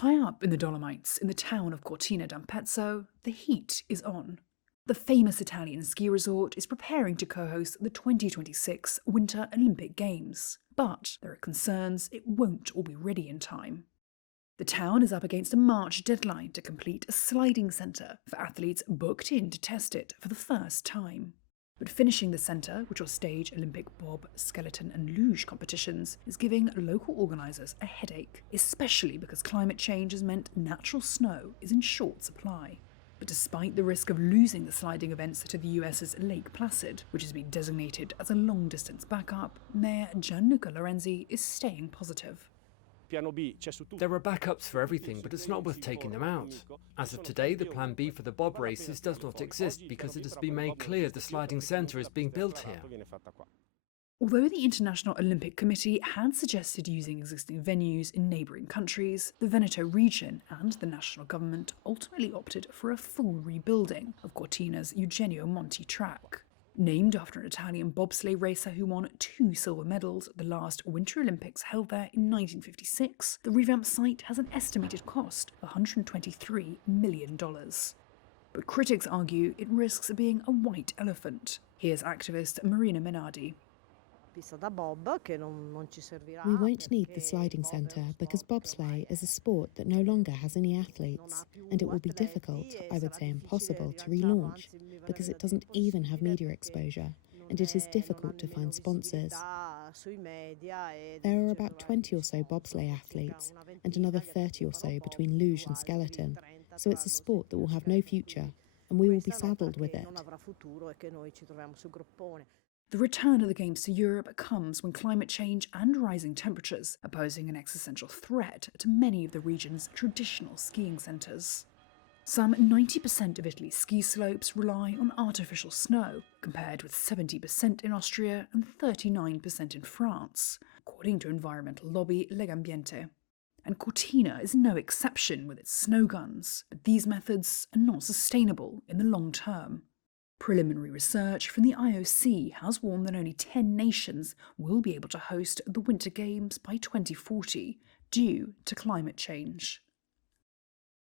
High up in the Dolomites, in the town of Cortina d'Ampezzo, the heat is on. The famous Italian ski resort is preparing to co-host the 2026 Winter Olympic Games, but there are concerns it won't all be ready in time. The town is up against a March deadline to complete a sliding centre for athletes booked in to test it for the first time. But finishing the centre, which will stage Olympic bob, skeleton and luge competitions, is giving local organisers a headache, especially because climate change has meant natural snow is in short supply. But despite the risk of losing the sliding events to the US's Lake Placid, which has been designated as a long-distance backup, Mayor Gianluca Lorenzi is staying positive. There are backups for everything, but it's not worth taking them out. As of today, the plan B for the bob races does not exist because it has been made clear the sliding centre is being built here. Although the International Olympic Committee had suggested using existing venues in neighbouring countries, the Veneto region and the national government ultimately opted for a full rebuilding of Cortina's Eugenio-Monti track. Named after an Italian bobsleigh racer who won 2 silver medals at the last Winter Olympics held there in 1956, the revamped site has an estimated cost of $123 million. But critics argue it risks being a white elephant. Here's activist Marina Menardi. We won't need the sliding centre because bobsleigh is a sport that no longer has any athletes, and it will be difficult, I would say impossible, to relaunch because it doesn't even have media exposure, and it is difficult to find sponsors. There are about 20 or so bobsleigh athletes, and another 30 or so between luge and skeleton, so it's a sport that will have no future, and we will be saddled with it. The return of the Games to Europe comes when climate change and rising temperatures are posing an existential threat to many of the region's traditional skiing centres. Some 90% of Italy's ski slopes rely on artificial snow, compared with 70% in Austria and 39% in France, according to environmental lobby Legambiente. And Cortina is no exception with its snow guns, but these methods are not sustainable in the long term. Preliminary research from the IOC has warned that only 10 nations will be able to host the Winter Games by 2040 due to climate change.